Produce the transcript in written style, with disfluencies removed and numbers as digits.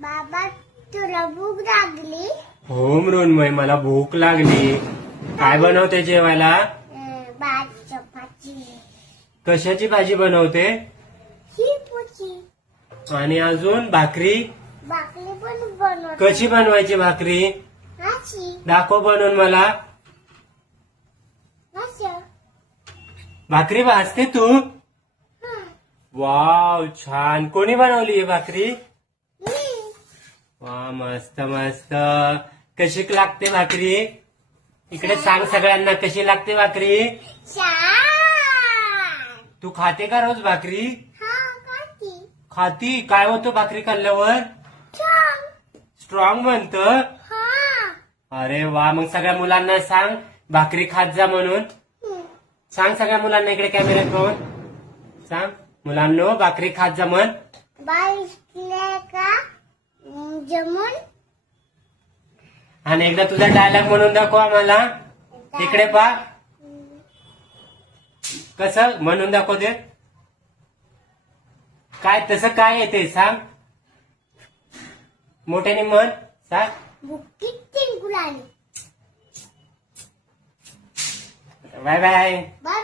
बाबा तुला भूक लागली? हो मृण्मय, मला भूक लागली. काय बनवते जेवायला? भाजी चपाती. कशाची भाजी बनवते? शेपूची. आणि अजून भाकरी? भाकरी पण बनवते. कशी बनवायची भाकरी? अशी. दाखव बनवून मला. असं. भाकरी भाजते तू? हा. वाव, छान. कोणी बनवली ही भाकरी? मी. वा, मस्त मस्त. कशी लागते भाकरी? इकडे सांग सगळ्यांना, कशी लागते भाकरी? छान. तू खाते का रोज भाकरी? हा काकी. खाती? काय होतं भाकरी खाल्ल्यावर? छान. स्ट्रॉंग बनत. हा. अरे वा, मग सगळ्या मुलांना सांग भाकरी खात जा म्हणून. सांग सगळ्या मुलांना, इकडे कॅमेऱ्यात पाहून सांग. मुलांनो, भाकरी खात जा म्हण. बाईसले का जमून. आणि एकदा तुझा डायलॉग म्हणून दाखव आम्हाला. इकडे पा. कसं म्हणून दाखव ते. काय तसं काय येते सांग. मोठ्याने म्हण. सांग. बुक्कीत तिंकुलाली. Bye bye. बाय